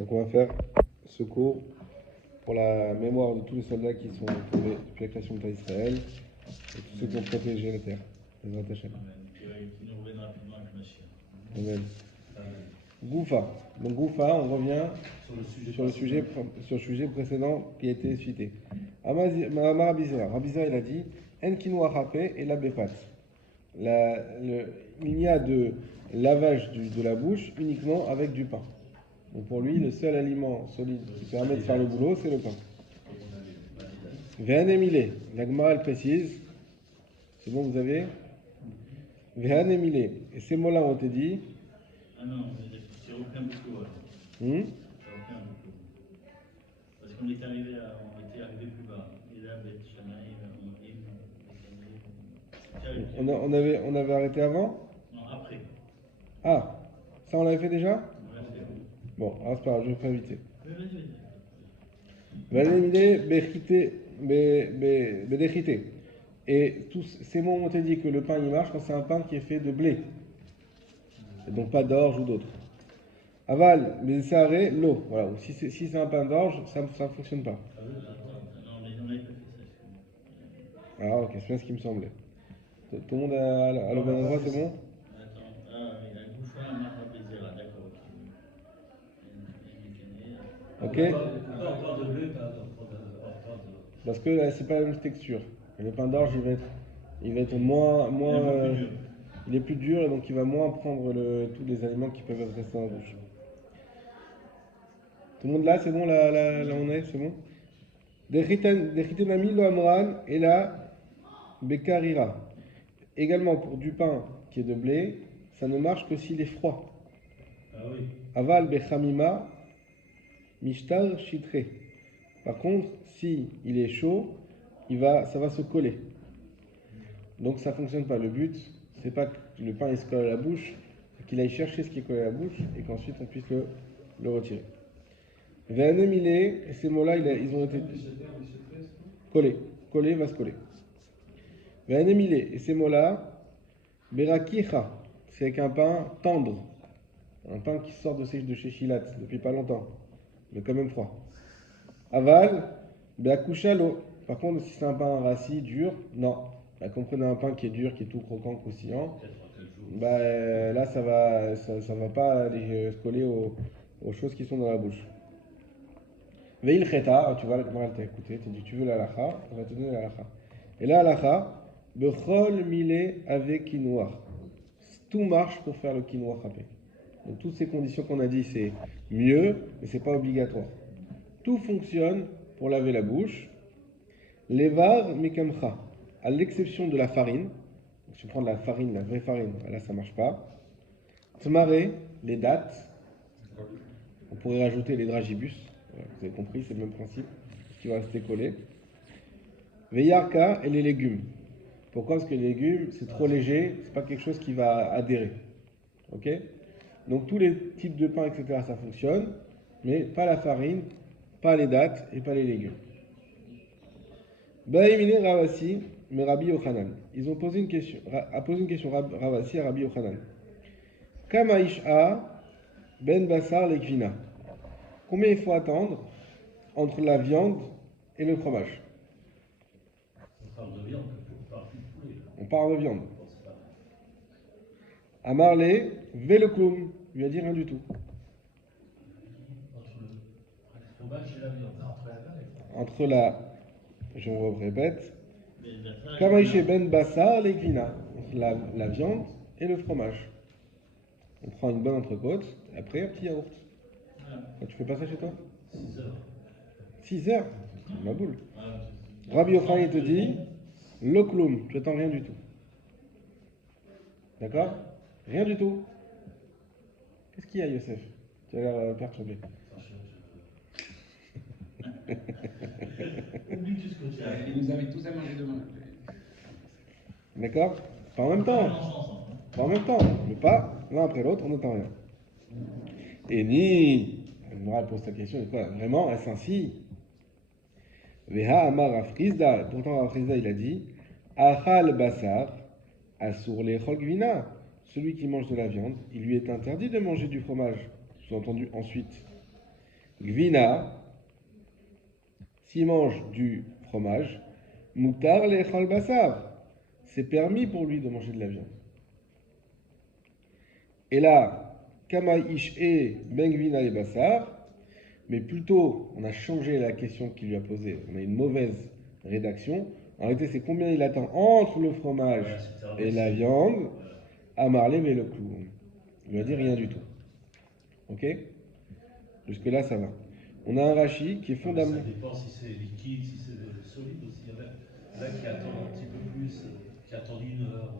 Donc on va faire ce cours pour la mémoire de tous les soldats qui sont tombés depuis la création de Israël et tous ceux qui ont protégé la terre. Les Hashem. Qui nous reviennent rapidement avec Mashiach. Amen. Goufa. Donc Goufa, on revient sur le sujet précédent qui a été cité. Rabbi Zera, il a dit En kinoa rapé et la befat. Il n'y a de lavage de la bouche uniquement avec du pain. Donc pour lui, le seul aliment solide qui permet de faire le boulot, c'est le pain. Vehanemile, la Gemara elle précise, c'est bon, vous avez Vehanemile, et ces mots-là ont été dit. Ah non, c'est aucun beaucoup. C'est aucun beaucoup. Parce qu'on était arrivé plus bas. Et là, on avait arrêté avant. Non, après. Ah, ça on l'avait fait déjà. On l'a fait. Bon, alors c'est pas grave, je vais faire vite. Vas-y. Vehanemile, bedechite. Et tous ces mots ont été dit que le pain il marche quand c'est un pain qui est fait de blé. Et donc pas d'orge ou d'autre. Aval, mais ça arrête l'eau. Voilà. Si c'est un pain d'orge, ça ne fonctionne pas. Non, on n'avait pas fait ça. Ah ok, c'est bien ce qui me semblait. Tout le monde à le bon endroit, c'est bon? Attends, il a Goufa, Rabbi Zera, d'accord. Ok. Parce que là, c'est pas la même texture. Et le pain d'orge, il va être il est plus dur et donc il va moins prendre tous les aliments qui peuvent rester dans la bouche. Tout le monde là, c'est bon, là on est, c'est bon? Deritenami lo amran et la bekarira. Également pour du pain qui est de blé, ça ne marche que s'il est froid. Ah oui. Aval bechamima mishtar chitre. Par contre, si il est chaud, ça va se coller. Donc ça fonctionne pas. Le but, c'est pas que le pain il se colle à la bouche, c'est qu'il aille chercher ce qui est collé à la bouche et qu'ensuite on puisse le retirer. Ve'anemile, et ces mots-là, ils ont été collés. Coller va se coller. Ve'anemile, et ces mots-là, berakicha, c'est avec un pain tendre. Un pain qui sort de chez Shilat depuis pas longtemps, mais quand même froid. Aval, beakushalo. Par contre, si c'est un pain rassis, dur, non. Bah, comprenez un pain qui est dur, qui est tout croquant, croustillant, bah, là ça va pas aller se coller aux choses qui sont dans la bouche. Veil cheta, tu vois, la Gemara t'a écouté, t'as dit tu veux la lacha, on va te donner la lacha. Et là, la lacha, bechol mile avec quinoa. Tout marche pour faire le quinoa râpé. Donc toutes ces conditions qu'on a dit, c'est mieux, mais c'est pas obligatoire. Tout fonctionne pour laver la bouche. Levar mekamcha, à l'exception de la farine. Donc, si tu prends de la farine, la vraie farine, là ça marche pas. Tmare, les dattes. On pourrait rajouter les dragibus. Voilà, vous avez compris, c'est le même principe qui va rester collé. Veyarka et les légumes. Pourquoi? Parce que les légumes, c'est trop léger, c'est pas quelque chose qui va adhérer. Ok? Donc tous les types de pain, etc., ça fonctionne, mais pas la farine, pas les dattes et pas les légumes. Baïmine Ravasi, mais Rabbi Yochanan. Ils ont posé une question, Ravasi à Rabbi Yochanan. Kamaisha ben basar lekvina. Combien il faut attendre entre la viande et le fromage? On parle de viande, on parle plus de poulet. On parle de viande. Amarle, velokloum, lui a dit rien du tout. Entre le fromage et la viande. Entre je me répète, Kamaïché ben bassar lekvina, entre la viande et le fromage. On prend une bonne entrecôte, et après un petit yaourt. Tu fais pas ça chez toi? 6 heures. 6 heures? Ma boule. Rabbi Yochanan, il te dit, l'okloum, tu attends rien du tout. D'accord? Rien du tout. Qu'est-ce qu'il y a, Youssef? Tu as l'air perturbé. Il nous invite tous à manger demain. D'accord? Pas en même temps. Pas en même temps. Mais pas l'un après l'autre, on n'entend rien. Et ni. Elle pose ta question, quoi? Vraiment, est-ce ainsi? Veha Amar Afrizda. Pourtant, Afrizda, il a dit Achal Basar, Asur le Chogvina. Celui qui mange de la viande, il lui est interdit de manger du fromage. Sous-entendu ensuite. Gvina, s'il mange du fromage, Moutar lechol basar. C'est permis pour lui de manger de la viande. Et là, Kama ish'e ben Gvina et basar, mais plutôt, on a changé la question qu'il lui a posée. On a une mauvaise rédaction. En réalité, c'est combien il attend entre le fromage et la viande. Amarlé mais le clou. Il lui a dit rien du tout. Ok? Jusque-là, ça va. On a un Rashi qui est fondamental. Ça dépend si c'est liquide, si c'est solide aussi. Il y en a qui attendent un petit peu plus, qui attendent 1 heure.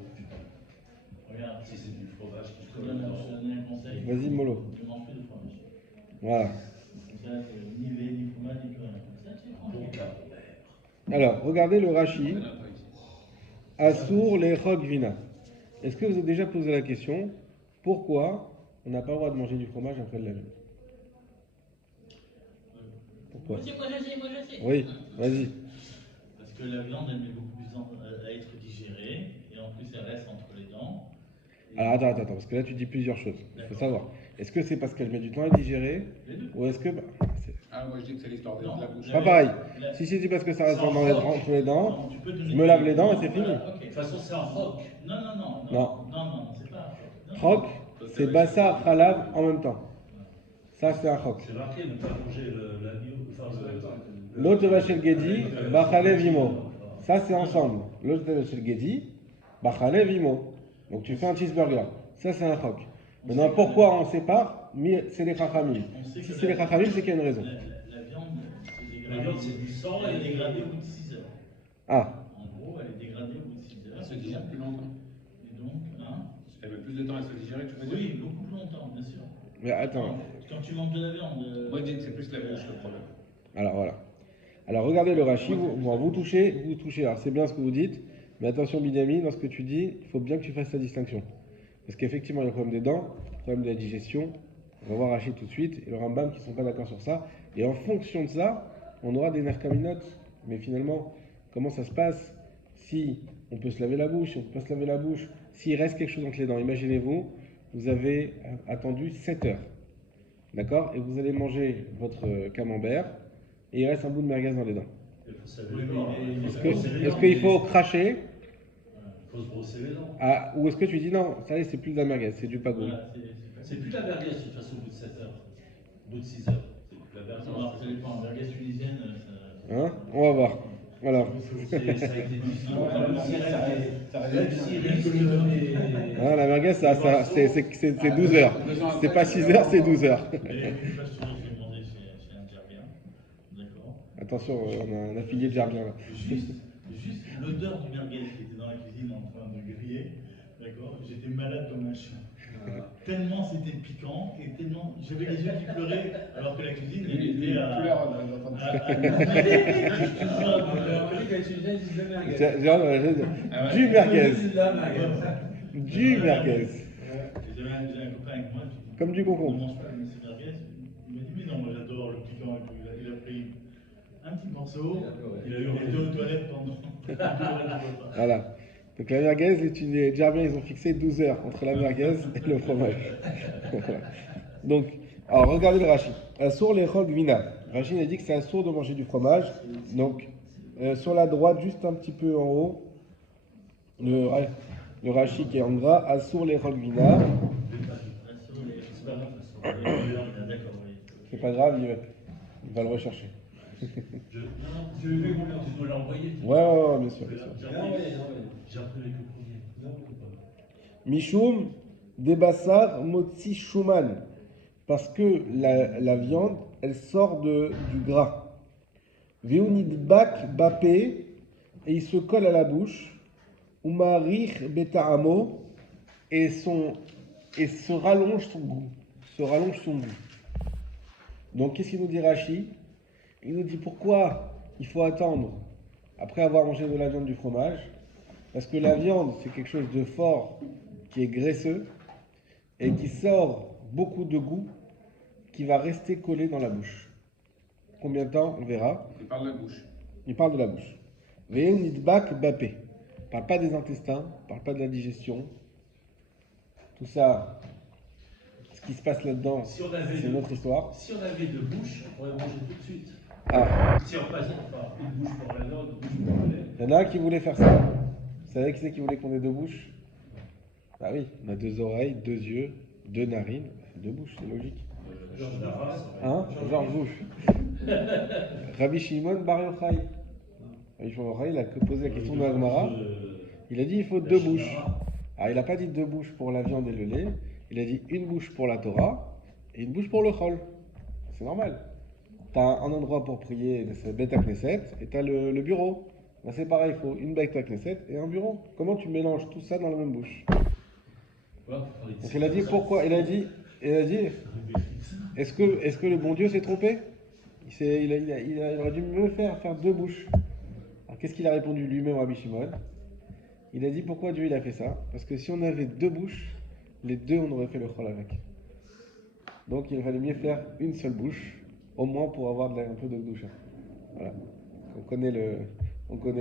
Regarde, si c'est du fromage qui Je te donne un conseil. Vas-y, Molo. Je mange plus de fromage. Voilà. Comme ça, c'est ni lait, ni fromage, ni plus rien. Comme ça, tu es tranquille. Alors, regardez le Rashi. Assour les Gvina. Est-ce que vous avez déjà posé la question pourquoi on n'a pas le droit de manger du fromage après de la viande? Pourquoi? Moi je sais. Oui, vas-y. Parce que la viande, elle met beaucoup plus de temps à être digérée, et en plus, elle reste entre les dents. Alors attends, parce que là tu dis plusieurs choses. Il faut savoir. Est-ce que c'est parce qu'elle met du temps à digérer ou est-ce que. Moi je dis que c'est l'histoire de la bouche. C'est pas pareil. Si c'est parce que ça reste entre les dents, je me lave les dents et c'est fini. De toute façon, c'est un roc. Non, c'est pas un roc. Roc, c'est bassa, halav en même temps. Ça c'est un roc. C'est marqué ne pas manger l'agneau. L'autre vachel gedi, bachale vimo. Ça c'est ensemble. L'autre vachel gedi, bachale vimo. Donc tu fais un cheeseburger. Ça c'est un roc. Maintenant pourquoi on sépare? C'est les chachamim. Si c'est les chachamim, c'est qu'il y a une raison. La viande, c'est du sang, elle est dégradée au bout de 6 heures. Ah. En gros, elle est dégradée au bout de 6 heures. Elle se digère plus longtemps. Et donc, Elle met plus de temps à se digérer, tu veux dire? Oui, beaucoup plus longtemps, bien sûr. Mais attends. Quand tu manges de la viande. Moi je dis que c'est plus la bouche le problème. Alors voilà. Alors regardez le Rashi, vous touchez. Alors c'est bien ce que vous dites, mais attention Binyamin, dans ce que tu dis, il faut bien que tu fasses la distinction. Parce qu'effectivement, il y a le problème des dents, le problème de la digestion. On va voir Rashi tout de suite, et le Rambam qui ne sont pas d'accord sur ça. Et en fonction de ça, on aura des nafkaminotes. Mais finalement, comment ça se passe si on peut se laver la bouche, si on ne peut pas se laver la bouche, s'il reste quelque chose entre les dents? Imaginez-vous, vous avez attendu 7 heures. D'accord? Et vous allez manger votre camembert, et il reste un bout de merguez dans les dents. Est-ce qu'il faut cracher? Il faut se brosser les dents. Ou est-ce que tu dis non, ça y est, c'est plus de la merguez, c'est du pagou? C'est plus de la merguez de toute façon au bout de 7 heures. Au bout de 6 heures. C'est plus de la merguez. Ça dépend, la merguez tunisienne. Hein? On va voir. Alors. Ça a été difficile. La merguez, c'est 12 heures. C'est pas 6 heures, c'est 12 heures. Attention, on a un affilié de Gerbien là. Juste l'odeur du merguez qui était dans la cuisine en train de griller, d'accord, j'étais malade comme un chien. Tellement c'était piquant et tellement j'avais les yeux qui pleuraient alors que la cuisine elle était à. Du merguez. Du merguez. J'avais un copain avec moi. Comme du concombre. On mange pas ces merguez. Il m'a dit mais non, moi j'adore le piquant et tout. Il a pris un petit morceau. Il a eu été aux toilettes pendant. Voilà. Donc la merguez, les Gerbiens, ils ont fixé 12 heures entre la merguez et le fromage. Donc, alors regardez le Rashi. Assour les chol gvina. Rashi a dit que c'est assour de manger du fromage. Donc, sur la droite, juste un petit peu en haut, le Rashi qui est en gras, assour les chol gvina. C'est pas grave, il va le rechercher. Je l'ai vu combien tu dois l'envoyer. Ouais, bien sûr. J'ai appris avec le premier. Mishum debassar motzi shuman. Parce que la viande, elle sort du gras. Veunidbak bapé, et il se colle à la bouche. Umarich beta'amo, et se rallonge son goût. Donc, qu'est-ce qu'il nous dit Rashi? Il nous dit pourquoi il faut attendre après avoir mangé de la viande, du fromage. Parce que la viande, c'est quelque chose de fort, qui est graisseux, et qui sort beaucoup de goût, qui va rester collé dans la bouche. Combien de temps? On verra. Il parle de la bouche. Il parle de la bouche. Ve'unidbak bapé. Il ne parle pas des intestins, il ne parle pas de la digestion. Tout ça, ce qui se passe là-dedans, Si on avait c'est une autre histoire. Si on avait 2 bouches, on pourrait manger tout de suite. Ah, Si on passe par une bouche pour la langue, une bouche pour le lait. il y en a un qui voulait faire ça. Vous savez qui c'est qui voulait qu'on ait 2 bouches? Bah oui, on a 2 oreilles, 2 yeux, 2 narines, 2 bouches, c'est logique. Georges Darras. Hein? Georges Bush. Rabbi Shimon Bar Yochai. Rabbi Shimon Bar Yochai, il a posé la question de Agmara. Il a dit il faut 2 bouches. Alors il n'a pas dit 2 bouches pour la viande et le lait. Il a dit une bouche pour la Torah et une bouche pour le chol. C'est normal. Tu as un endroit pour prier, c'est Beth Knesset, et tu as le bureau. Là, c'est pareil, il faut une Beth Knesset et un bureau. Comment tu mélanges tout ça dans la même bouche? Donc il a dit pourquoi? Il a dit est-ce que le bon Dieu s'est trompé? Il aurait dû me faire 2 bouches. Alors qu'est-ce qu'il a répondu lui-même, Rabbi Shimon? Il a dit pourquoi Dieu il a fait ça? Parce que si on avait 2 bouches, les 2 on aurait fait le chol avec. Donc il fallait mieux faire une seule bouche, au moins pour avoir un peu de douche. Voilà. On connaît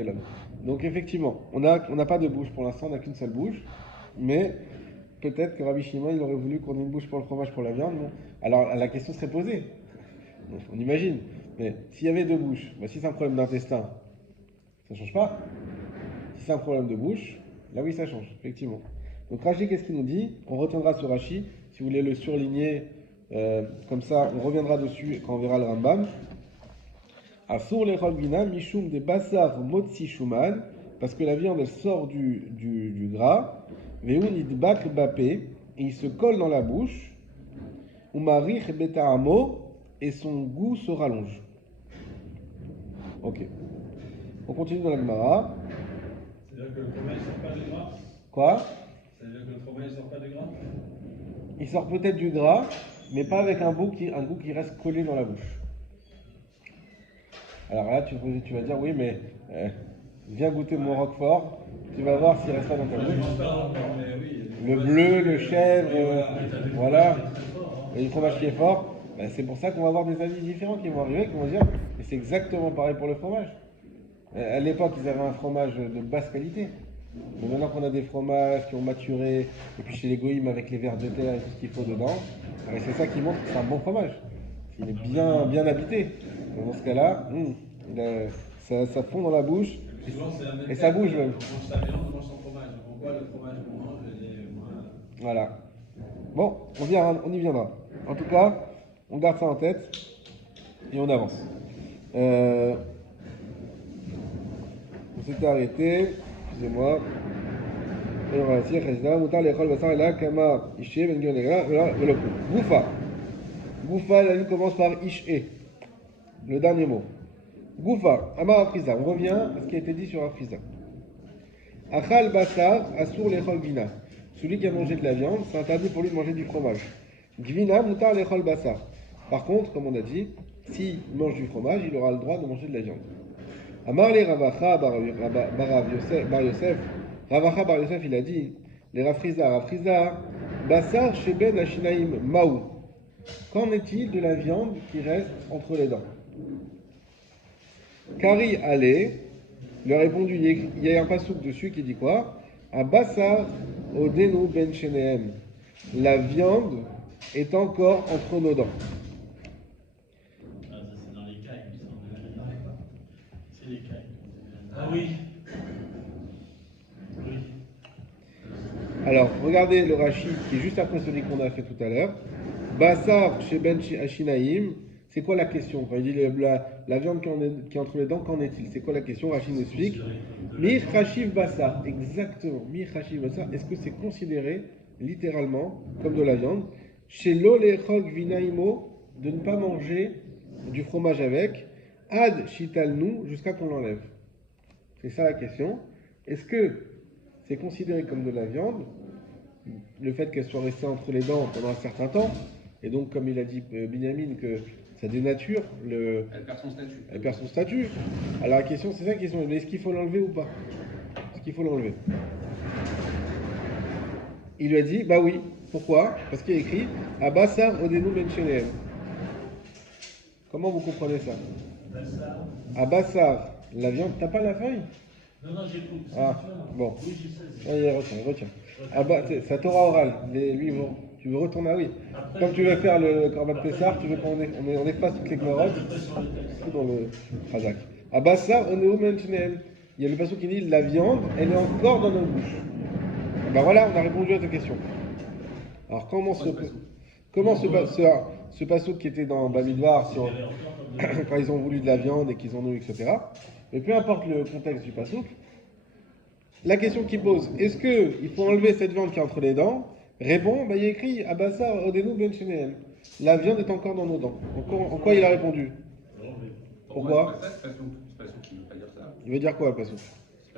l'homme. Donc effectivement, on n'a pas de bouche pour l'instant, on n'a qu'une seule bouche, mais peut-être que Rabbi Shimon il aurait voulu qu'on ait une bouche pour le fromage, pour la viande. Bon. Alors la question serait posée. Donc, on imagine. Mais s'il y avait 2 bouches, bah, si c'est un problème d'intestin, ça ne change pas. Si c'est un problème de bouche, là oui ça change, effectivement. Donc Rashi, qu'est-ce qu'il nous dit? On retiendra ce Rashi, si vous voulez le surligner, comme ça on reviendra dessus quand on verra le Rambam. Asur lechol bina mishum de basar motzi shuman, parce que la viande elle sort du gras, veun idbak bapé, et il se colle dans la bouche, umarich betaamo, et son goût se rallonge. Ok. On continue dans la Gemara. C'est-à-dire que le fromage ne sort pas de gras? Quoi? C'est-à-dire que le fromage ne sort pas de gras? Il sort peut-être du gras, mais pas avec un goût qui reste collé dans la bouche. Alors là, tu vas dire, oui, mais viens goûter mon roquefort, tu vas voir s'il reste pas dans ta bouche. Le bleu, le chèvre, voilà, et le fromage qui est fort. Ben, c'est pour ça qu'on va avoir des avis différents qui vont arriver, qui vont dire, mais c'est exactement pareil pour le fromage. À l'époque, ils avaient un fromage de basse qualité. Mais maintenant qu'on a des fromages qui ont maturé, et puis chez les goïms avec les vers de terre et tout ce qu'il faut dedans, c'est ça qui montre que c'est un bon fromage. Il est bien habité. Donc dans ce cas-là, ça fond dans la bouche et ça bouge même. On mange sa viande, on mange son fromage. Pourquoi le fromage qu'on mange, il est moins... Voilà. Bon, on y viendra. En tout cas, on garde ça en tête et on avance. On s'était arrêté. Excusez-moi. Et on va essayer. Goufa. Goufa, la ligne commence par Ish'e. Le dernier mot. Goufa, Amar Afriza. On revient à ce qui a été dit sur Afriza. Achal Basar, Asur Lechol Gvina. Celui qui a mangé de la viande, c'est interdit pour lui de manger du fromage. Gvina, Mutar Lechol Basar. Par contre, comme on a dit, s'il mange du fromage, il aura le droit de manger de la viande. Amar le Ravacha Bar Yosef. Ravacha Bar Yosef, il a dit, les Rafriza, Basar Sheben Ashinaim Maou. Qu'en est-il de la viande qui reste entre les dents? Kari Ale lui a répondu, il y a un passouk dessus qui dit quoi? Basar Odenu Ben Shenehem. La viande est encore entre nos dents. Ah, ça c'est dans les cailles, c'est les cailles. Ah oui. Oui. Alors, regardez le Rashi qui est juste après celui qu'on a fait tout à l'heure. Basar Sheben Ashinaim, c'est quoi la question? Quand il dit la viande qui est entre les dents, qu'en est-il? C'est quoi la question? Rashi nous explique. Mir Chashiv Basar, exactement. Mir Chashiv Basar, est-ce que c'est considéré littéralement comme de la viande? Chez l'olechog vinaimo, de ne pas manger du fromage avec, ad shitalnu, jusqu'à qu'on l'enlève. C'est ça la question. Est-ce que c'est considéré comme de la viande, le fait qu'elle soit restée entre les dents pendant un certain temps, et donc comme il a dit Binyamin, que ça dénature, Elle perd son statut. elle perd son statut. Alors la question, c'est ça la question, mais est-ce qu'il faut l'enlever ou pas? Est-ce qu'il faut l'enlever? Il lui a dit, bah oui. Pourquoi? Parce qu'il y a écrit Abassar Odenu Ben Shenehem. Comment vous comprenez ça? Abassar, la viande, t'as pas la feuille? Non, j'écoute. Ah, bon. Oui, je sais. Allez, retiens. C'est sa Torah orale, les 8 mots. Tu veux retourner, ah oui. Après, Comme tu veux faire le Corban Pessar, tu veux on efface toutes les Gmorot, sur le texte. tout dans le Razak. Abassar, Oneo Menchneem. Il y a le passage qui dit la viande, elle est encore dans notre bouche. Ben voilà, on a répondu à ta question. Alors comment ce passage qui était dans Bamidbar sur quand ils ont voulu de la viande et qu'ils en ont eu, etc. Mais peu importe le contexte du passage, la question qu'il pose, est-ce qu'il faut enlever cette viande qui est entre les dents? Répond, il y a écrit Abassar Odenu Ben Shenehem. La viande est encore dans nos dents. En quoi il a répondu? Pourquoi? C'est pas sûr qu'il ne veut pas dire ça. Il veut dire quoi le passage?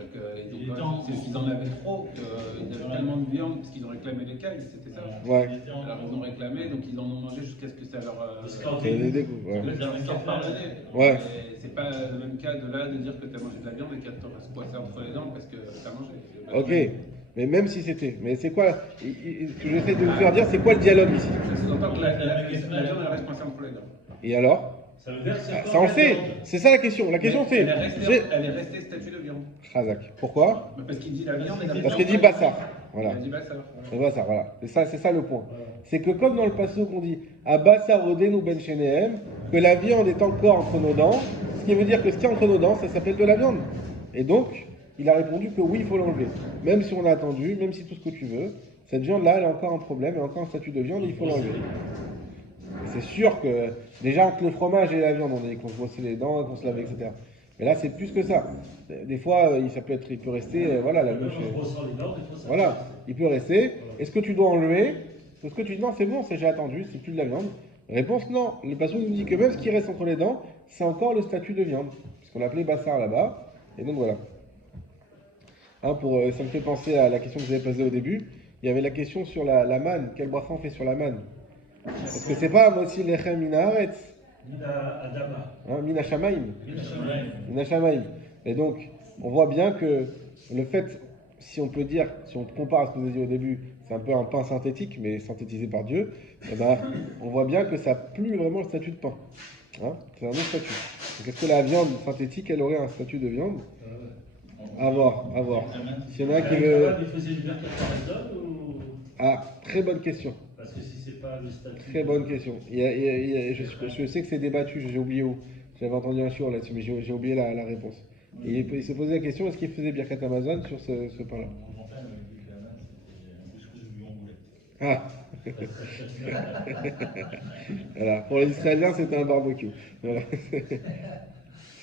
C'est qu'ils en avaient trop, qu'ils avaient tellement de viande, parce qu'ils ont réclamé les cailles, c'était ça. Ouais. Alors ils ont réclamé, donc ils en ont mangé jusqu'à ce que ça leur. C'est des dégoûts, ouais. Sans pardonner. Ouais. C'est pas le même cas de là de dire que tu as mangé de la viande et qu'il te reste coincé entre les dents parce que tu as mangé. Ok. Mais même si c'était. Mais c'est quoi? Ce que j'essaie de vous faire dire, c'est quoi le dialogue ici? Ça sous-entend que la viande elle reste coincée entre les dents. Et alors? Ça veut dire que c'est Ça on le sait. C'est ça la question. La question c'est. Elle est restée statut de viande. Razak. Pourquoi? Parce qu'il dit la viande et la Parce qu'il dit Bassar. Voilà. Il dit Bassar. C'est Bassar, voilà. C'est ça le point. C'est que comme dans le passage qu'on dit Abassar Odenu Ben Shenehem, que la viande est encore entre nos dents, ce qui veut dire que ce qui est entre nos dents, ça s'appelle de la viande. Et donc, il a répondu que oui, il faut l'enlever. Même si on a attendu, même si tout ce que tu veux, cette viande-là, elle a encore un problème, elle a encore un statut de viande, il faut l'enlever. C'est sûr que, déjà, entre le fromage et la viande, on dit qu'on se brossait les dents, qu'on se lavait, etc. Mais là, c'est plus que ça. Des fois, il peut rester, voilà, la bouche. Voilà, il peut rester. Est-ce que tu dois enlever? Est-ce que tu dis non, c'est bon, j'ai attendu, c'est plus de la viande? Réponse non. Le passage nous dit que même ce qui reste entre les dents, c'est encore le statut de viande. Puisqu'on l'appelait bassar là-bas. Et donc voilà. Hein, ça me fait penser à la question que vous avez posée au début. Il y avait la question sur la manne. Quel bracha on fait sur la manne? Parce que c'est pas Motzi Lechem Mina Haaretz. Mina Adama. Hein, Mina Shamaim. Mina Shamaim. Et donc, on voit bien que le fait, si on peut dire, si on compare à ce que vous avez dit au début, c'est un peu un pain synthétique, mais synthétisé par Dieu, et ben, on voit bien que ça n'a plus vraiment le statut de pain. Hein, c'est un autre statut. Donc, est-ce que la viande synthétique, elle aurait un statut de viande? À voir. S'il y en a qui le. Il faisait du mercat par ou... Ah, très bonne question. Parce que si c'est pas le statut. Très bonne question. Je sais que c'est débattu, j'ai oublié où. J'avais entendu un shiur là-dessus, mais j'ai oublié la réponse. Et il se posait la question, est-ce qu'il faisait Birkat Amazon sur ce pain-là? Ah. Voilà. Pour les Israéliens, c'était un barbecue. Voilà.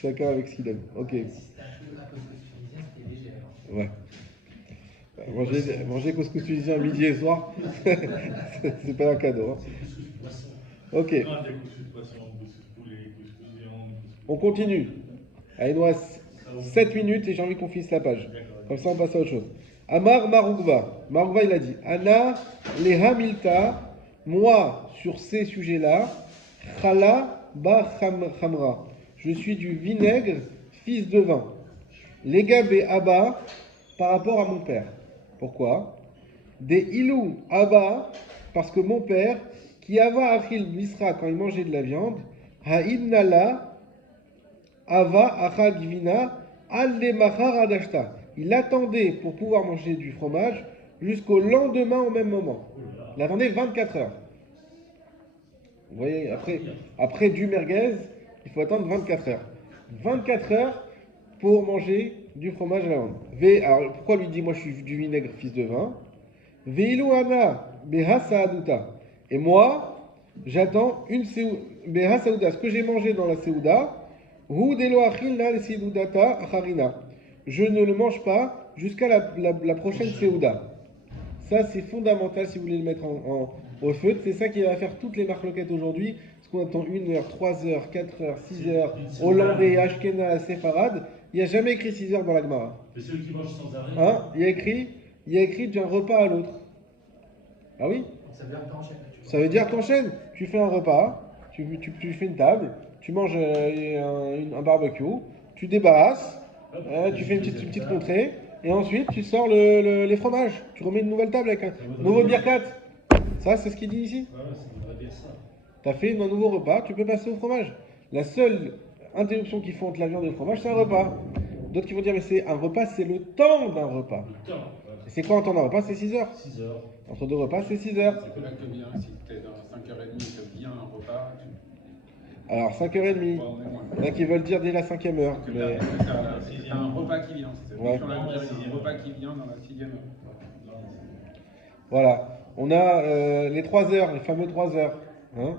Chacun avec ce qu'il aime. Ok. Ouais. Manger couscous tunisien midi et soir, c'est pas un cadeau. Hein. Ok. On continue. Allez, il nous reste 7 minutes et j'ai envie qu'on finisse la page. Comme ça, on passe à autre chose. Amar Maroukva. Maroukva, il a dit Ana leha milta, moi, sur ces sujets-là, chala ba chamra. Je suis du vinaigre, fils de vin. Lega be abba, par rapport à mon père. Pourquoi? Des ilou abba, parce que mon père, qui ava achil misra, quand il mangeait de la viande, ha'idnala ava achal givina al lemachar adashta. Il attendait pour pouvoir manger du fromage jusqu'au lendemain au même moment. Il attendait 24 heures. Vous voyez, après du merguez, il faut attendre 24 heures. 24 heures pour manger du fromage à la viande. Alors pourquoi lui dit moi je suis du vinaigre fils de vin? Veiluana beha saaduta. Et moi, j'attends une beha saouda. Ce que j'ai mangé dans la seouda, hu delo achilna le seudata acharina. Je ne le mange pas jusqu'à la prochaine seouda. Ça c'est fondamental si vous voulez le mettre au feu. C'est ça qui va faire toutes les marloquettes aujourd'hui. Parce qu'on attend 1 heure, 3 heures, 4 heures, 6 heures, hollandais, ashkenaz, séfarade. Il n'y a jamais écrit 6 heures dans la Gemara. C'est celui qui mange sans arrêt. Hein? Il y a écrit d'un repas à l'autre. Ah oui? Ça veut dire que t'enchaînes. Tu fais un repas, tu fais une table, tu manges un barbecue, tu débarrasses, tu fais une petite contrée, et ensuite tu sors les fromages. Tu remets une nouvelle table avec un nouveau birkat. Ça, c'est ce qu'il dit ici? Ouais, ça veut dire ça. Tu as fait un nouveau repas, tu peux passer au fromage. La seule interruption qu'il faut entre la viande et le fromage, c'est un repas. D'autres qui vont dire, mais c'est un repas, c'est le temps d'un repas. Et c'est quoi en temps d'un repas? C'est 6 heures. 6 heures. Entre deux repas, c'est 6 heures. C'est là que vient, si tu es dans 5h30 que vient un repas, Alors 5h30. on est moins. Il y en a qui veulent dire dès la 5e heure. Que Mais... c'est un repas qui vient. C'est Ouais. un repas qui vient dans la 6e heure. Voilà. On a les 3 heures, les fameux 3 heures. Hein,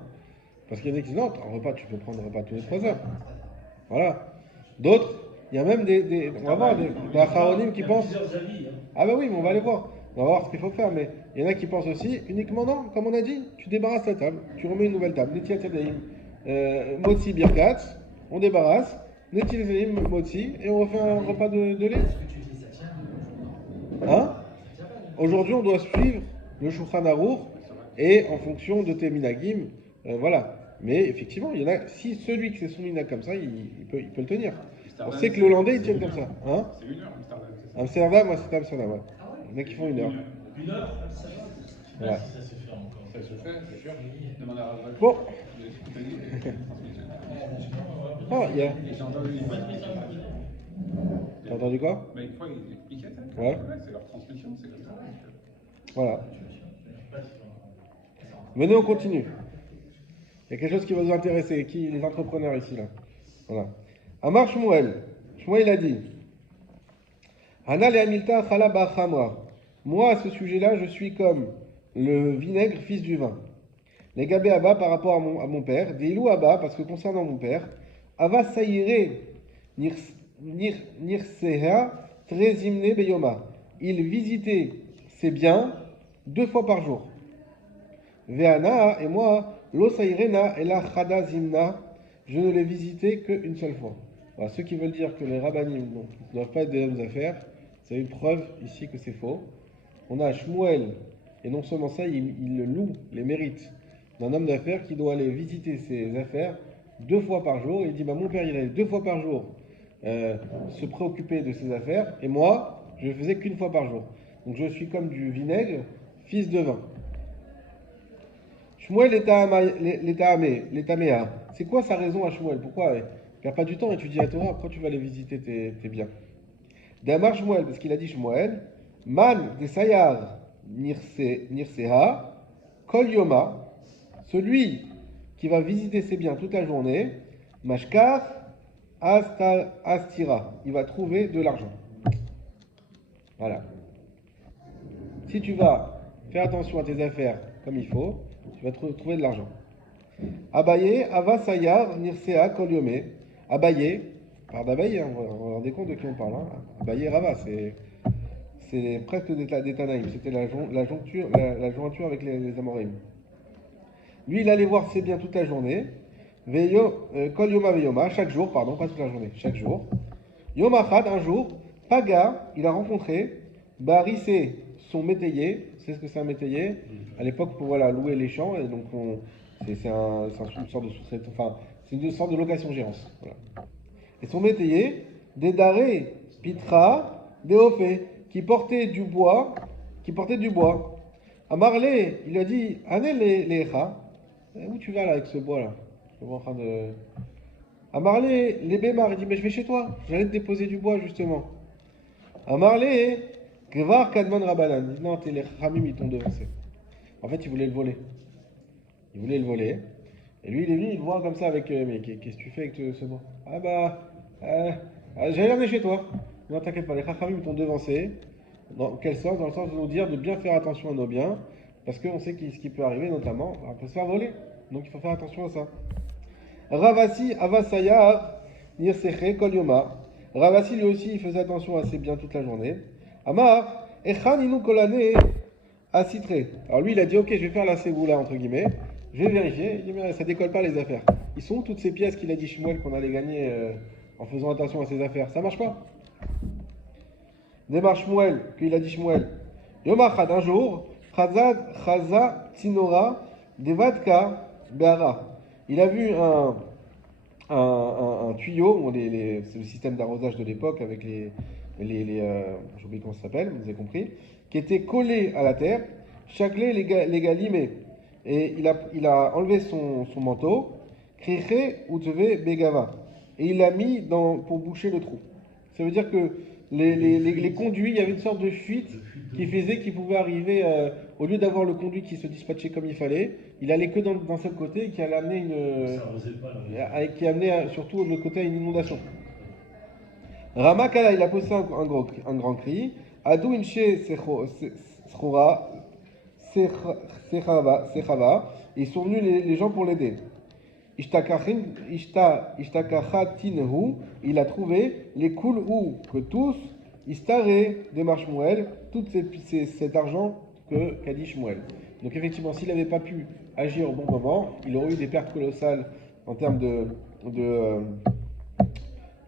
parce qu'il y en a qui disent non, un repas, tu peux prendre un repas tous les 3 heures. Voilà. D'autres, il y a même on va voir des acharonim qui pensent. Plusieurs avis. Hein. Ah bah oui, mais on va aller voir. On va voir ce qu'il faut faire. Mais il y en a qui pensent aussi uniquement non, comme on a dit, tu débarrasses la table, tu remets une nouvelle table. Netilat Yadayim, Motzi Birkat, on débarrasse, Netilat Yadayim, Motzi, et on refait un repas de lait. Est-ce que tu dis ça tient Hein? Aujourd'hui, on doit suivre le Shulchan Aruch et en fonction de tes minagim, voilà. Mais effectivement, il y en a. Si celui qui fait son minag comme ça, il peut le tenir. On sait que le Hollandais, ils tiennent comme ça. Hein? C'est 1 heure, Amsterdam. Amsterdam, moi c'était Amsterdam, ouais. Il y en a qui font 1 heure. 1 heure, ça va. Ouais. Si ça se fait encore. Ça se fait, c'est sûr. Demande à Raval. Bon. Non, Ah, il y a. J'ai entendu une fois. T'as entendu quoi? Bah, une fois, ils expliquaient ça. Ouais. C'est leur transmission, c'est comme ça. Voilà. Venez, on continue. Il y a quelque chose qui va vous intéresser. Qui? Les entrepreneurs ici, là. Voilà. Amar Shmuel. Shmuel a dit Hana le Hamilta Chala Bachamra. Moi, à ce sujet-là, je suis comme le vinaigre, fils du vin. Les Gabé Abba par rapport à mon père. Deilou Abba, parce que concernant mon père, Ava Saïre Nirseha Trezimne Beyoma. Il visitait ses biens 2 fois par jour. Veana, et moi, Lo Saïrena et la Chada Zimna, je ne les visitais qu'une seule fois. Voilà, ceux qui veulent dire que les rabbanim ne doivent pas être des hommes d'affaires, c'est une preuve ici que c'est faux. On a Shmuel, et non seulement ça, il le loue, les mérites d'un homme d'affaires qui doit aller visiter ses affaires 2 fois par jour. Il dit, bah, mon père, il allait 2 fois par jour se préoccuper de ses affaires, et moi, je ne le faisais qu'une fois par jour. Donc je suis comme du vinaigre, fils de vin. Shmuel l'Etaméa. C'est quoi sa raison à Shmuel? Pourquoi il n'a pas du temps à étudier la Torah? Pourquoi tu vas aller visiter tes biens? Damar Shmuel, parce qu'il a dit Shmuel, Man de Sayar Nirseha, Kol Yoma, celui qui va visiter ses biens toute la journée, Mashkar Astira, il va trouver de l'argent. Voilà. Si tu vas faire attention à tes affaires comme il faut, tu vas trouver de l'argent. Abaye, Ava Sayar, Nirsea, Kolyome. Abaye, par d'Abaye, on va rendre compte de qui on parle. Hein. Abaye, Rava, c'est presque des Tanaïm. C'était la jointure avec les Amorim. Lui, il allait voir ses biens toute la journée. Kolyoma Veyoma, chaque jour, pardon, pas toute la journée, chaque jour. Yom Achad, un jour, Paga, il a rencontré Barissé, son métayer. C'est ce que c'est un métayer? À l'époque, pour louer les champs, et donc c'est une sorte de sous-traitant, enfin, c'est une sorte de location-gérance. Voilà. Et son métayer, des daré, pitra, des ofé, qui portait du bois. À Marley, il lui a dit, Ané les cha, où tu vas là avec ce bois là? Je suis en train de. À Marley, les bémar, il dit, mais je vais chez toi, j'allais te déposer du bois justement. À Marley, Gvar Kadman Rabanan. Non, les Ramim, ils t'ont devancé. En fait, il voulait le voler. Et lui, il est venu, il le voit comme ça avec. Mais qu'est-ce que tu fais avec ce bois? Ah bah. J'allais l'amener chez toi. Non, t'inquiète pas, les Ramim, ils t'ont devancé. Dans quel sens? Dans le sens de nous dire de bien faire attention à nos biens. Parce qu'on sait ce qui peut arriver, notamment, on peut se faire voler. Donc il faut faire attention à ça. Ravasi Avasaya Nirseche Kol Yoma. Ravasi, lui aussi, il faisait attention à ses biens toute la journée. Amar, Echan Inu Kolane Asitre. Alors lui, il a dit, ok, je vais faire la ségoula, entre guillemets. Je vais vérifier. Il dit, mais ça décolle pas les affaires. Ils sont où toutes ces pièces qu'il a dit Shmuel qu'on allait gagner en faisant attention à ses affaires? Ça marche pas. Démarre Shmuel, qu'il a dit Shmuel. Yom Achad, un jour, Chaza Tinora Devadka Be'ara. Il a vu un tuyau, c'est le système d'arrosage de l'époque avec j'oublie comment ça s'appelle, vous avez compris, qui était collé à la terre, chaglé les galimés. Et il a enlevé son manteau, Kriché Utve Begava, et il l'a mis pour boucher le trou. Ça veut dire que les conduits, il y avait une sorte de fuite qui faisait qu'il pouvait arriver, au lieu d'avoir le conduit qui se dispatchait comme il fallait, il allait que d'un seul côté et qui allait amener Ça arrosait pas la qui amenait surtout de l'autre côté à une inondation. Ramakala, il a poussé un grand cri. Adou inche sechora sechava. Ils sont venus les gens pour l'aider. Ishtakachatinahu, il a trouvé les kulhu que tous, istare démarche Shmuel, tout cet argent qu'a dit Shmuel. Donc effectivement, s'il n'avait pas pu agir au bon moment, il aurait eu des pertes colossales en termes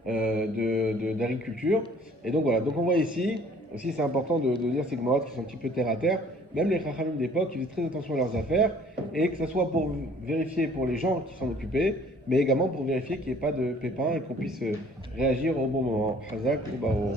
d'agriculture. Et donc voilà, donc on voit ici, aussi c'est important de dire ces Gemorot qui sont un petit peu terre à terre, même les Chachamim d'époque, ils faisaient très attention à leurs affaires, et que ce soit pour vérifier pour les gens qui s'en occupaient, mais également pour vérifier qu'il n'y ait pas de pépins et qu'on puisse réagir au bon moment. Hazak ou Baro.